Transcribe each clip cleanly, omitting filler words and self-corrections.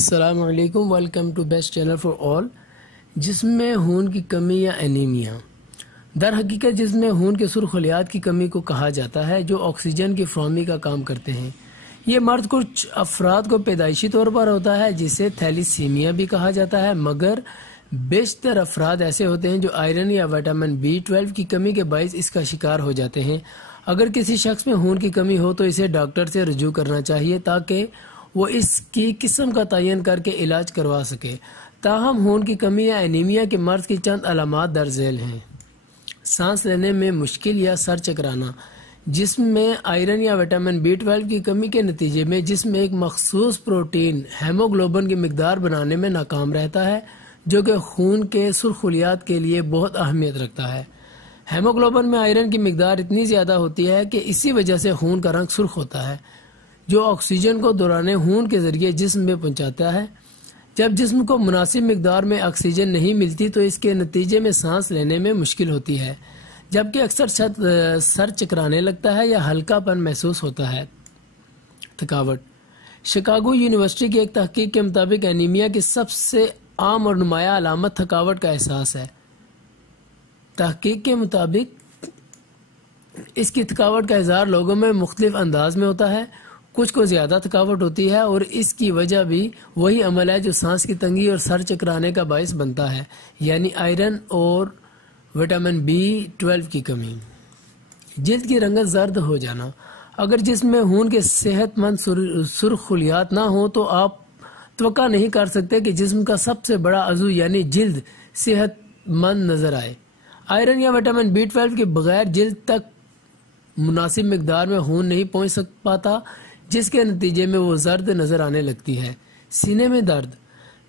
السلام علیکم، welcome to best channel for all. جسم میں خون کی کمی یا انیمیا، در حقیقت جسم میں خون کے سرخ خلیات کی کمی کو کہا جاتا ہے جو آکسیجن کی فراہمی کا کام کرتے ہیں۔ یہ مرض کچھ افراد کو پیدائشی طور پر ہوتا ہے جسے تھیلیسیمیا بھی کہا جاتا ہے، مگر بیشتر افراد ایسے ہوتے ہیں جو آئرن یا وٹامن B12 کی کمی کے باعث اس کا شکار ہو جاتے ہیں۔ اگر کسی شخص میں خون کی کمی ہو تو اسے ڈاکٹر سے رجوع کرنا چاہیے تاکہ وہ اس کی قسم کا تعین کر کے علاج کروا سکے۔ تاہم خون کی کمی یا انیمیا کے مرض کی چند علامات درج ذیل ہیں۔ سانس لینے میں مشکل یا سر چکرانا، جسم میں آئرن یا وٹامن B12 کی کمی کے نتیجے میں جسم میں ایک مخصوص پروٹین ہیموگلوبن کی مقدار بنانے میں ناکام رہتا ہے جو کہ خون کے سرخ خلیات کے لیے بہت اہمیت رکھتا ہے۔ ہیموگلوبن میں آئرن کی مقدار اتنی زیادہ ہوتی ہے کہ اسی وجہ سے خون کا رنگ سرخ ہوتا ہے جو آکسیجن کو دوران خون کے ذریعے جسم میں پہنچاتا ہے۔ جب جسم کو مناسب مقدار میں آکسیجن نہیں ملتی تو اس کے نتیجے میں سانس لینے میں مشکل ہوتی ہے، جبکہ اکثر سر چکرانے لگتا ہے یا ہلکا پن محسوس ہوتا ہے۔ تھکاوٹ، شکاگو یونیورسٹی کی ایک تحقیق کے مطابق انیمیا کی سب سے عام اور نمایاں علامت تھکاوٹ کا احساس ہے۔ تحقیق کے مطابق اس کی تھکاوٹ کا اظہار لوگوں میں مختلف انداز میں ہوتا ہے۔ کچھ کو زیادہ تھکاوٹ ہوتی ہے اور اس کی وجہ بھی وہی عمل ہے جو سانس کی تنگی اور سر چکرانے کا باعث بنتا ہے، یعنی آئرن اور وٹامن B12 کی کمی۔ جلد کی رنگت زرد ہو جانا، اگر جسم میں خون کے صحت مند سرخ خلیات نہ ہوں تو آپ توقع نہیں کر سکتے کہ جسم کا سب سے بڑا عضو یعنی جلد صحت مند نظر آئے۔ آئرن یا وٹامن B12 کے بغیر جلد تک مناسب مقدار میں خون نہیں پہنچ پاتا، جس کے نتیجے میں وہ زرد نظر آنے لگتی ہے۔ سینے میں درد،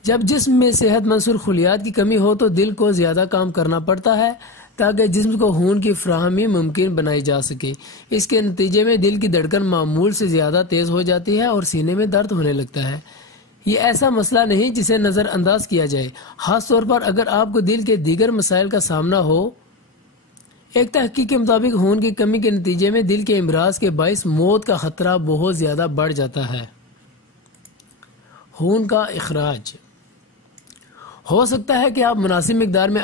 جب جسم میں صحت مند سرخ خلیات کی کمی ہو تو دل کو زیادہ کام کرنا پڑتا ہے تاکہ جسم کو خون کی فراہمی ممکن بنائی جا سکے۔ اس کے نتیجے میں دل کی دھڑکن معمول سے زیادہ تیز ہو جاتی ہے اور سینے میں درد ہونے لگتا ہے۔ یہ ایسا مسئلہ نہیں جسے نظر انداز کیا جائے، خاص طور پر اگر آپ کو دل کے دیگر مسائل کا سامنا ہو۔ ایک تحقیق کے مطابق خون کی کمی کے نتیجے میں دل کے امراض کے باعث موت کا خطرہ بہت زیادہ بڑھ جاتا ہے۔ خون کا اخراج، ہو سکتا ہے کہ آپ مناسب مقدار میں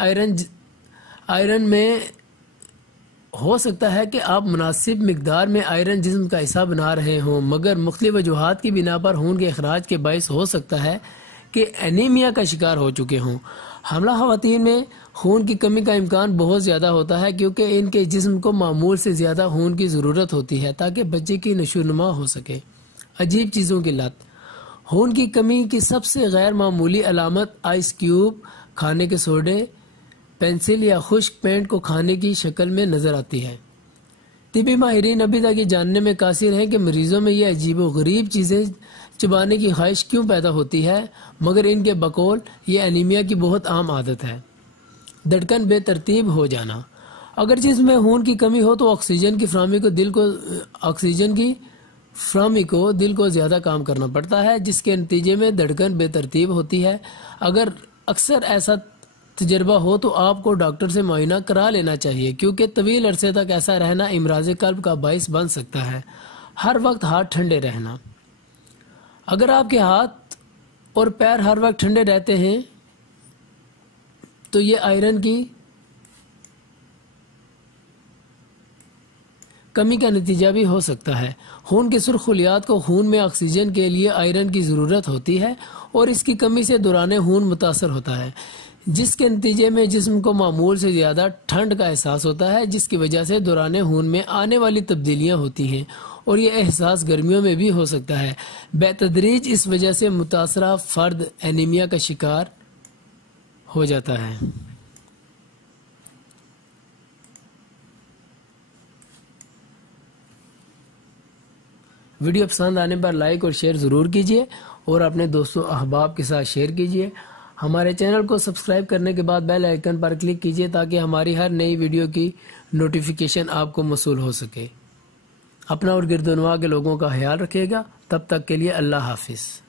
آئرن جسم کا حصہ بنا رہے ہوں، مگر مختلف وجوہات کی بنا پر خون کے اخراج کے باعث ہو سکتا ہے کہ انیمیا کا شکار ہو چکے ہوں۔ حاملہ خواتین میں خون کی کمی کا امکان بہت زیادہ ہوتا ہے کیونکہ ان کے جسم کو معمول سے زیادہ خون کی ضرورت ہوتی ہے تاکہ بچے کی نشو و نما ہو سکے۔ عجیب چیزوں کی لت، خون کی کمی کی سب سے غیر معمولی علامت آئس کیوب، کھانے کے سوڈے، پینسل یا خشک پینٹ کو کھانے کی شکل میں نظر آتی ہے۔ طبی ماہرین ابھی تک یہ جاننے میں قاصر ہیں کہ مریضوں میں یہ عجیب و غریب چیزیں چبانے کی خواہش کیوں پیدا ہوتی ہے، مگر ان کے بقول یہ انیمیا کی بہت عام عادت ہے۔ دھڑکن بے ترتیب ہو جانا، اگر جسم میں خون کی کمی ہو تو آکسیجن کی فراہمی کو دل کو زیادہ کام کرنا پڑتا ہے، جس کے نتیجے میں دھڑکن بے ترتیب ہوتی ہے۔ اگر اکثر ایسا تجربہ ہو تو آپ کو ڈاکٹر سے معائنہ کرا لینا چاہیے کیونکہ طویل عرصے تک ایسا رہنا امراض قلب کا باعث بن سکتا ہے۔ ہر وقت ہاتھ ٹھنڈے رہنا، اگر آپ کے ہاتھ اور پیر ہر وقت ٹھنڈے رہتے ہیں تو یہ آئرن کی کمی کا نتیجہ بھی ہو سکتا ہے۔ خون کے سرخ خلیات کو خون میں آکسیجن کے لیے آئرن کی ضرورت ہوتی ہے اور اس کی کمی سے دوران خون متاثر ہوتا ہے، جس کے نتیجے میں جسم کو معمول سے زیادہ ٹھنڈ کا احساس ہوتا ہے، جس کی وجہ سے دوران خون میں آنے والی تبدیلیاں ہوتی ہیں اور یہ احساس گرمیوں میں بھی ہو سکتا ہے۔ بتدریج اس وجہ سے متاثرہ فرد انیمیا کا شکار ہو جاتا ہے۔ ویڈیو پسند آنے پر لائک اور شیئر ضرور کیجیے اور اپنے دوستوں احباب کے ساتھ شیئر کیجیے۔ ہمارے چینل کو سبسکرائب کرنے کے بعد بیل آئیکن پر کلک کیجیے تاکہ ہماری ہر نئی ویڈیو کی نوٹیفیکیشن آپ کو موصول ہو سکے۔ اپنا اور گرد و نواح کے لوگوں کا خیال رکھیے گا، تب تک کے لیے اللہ حافظ۔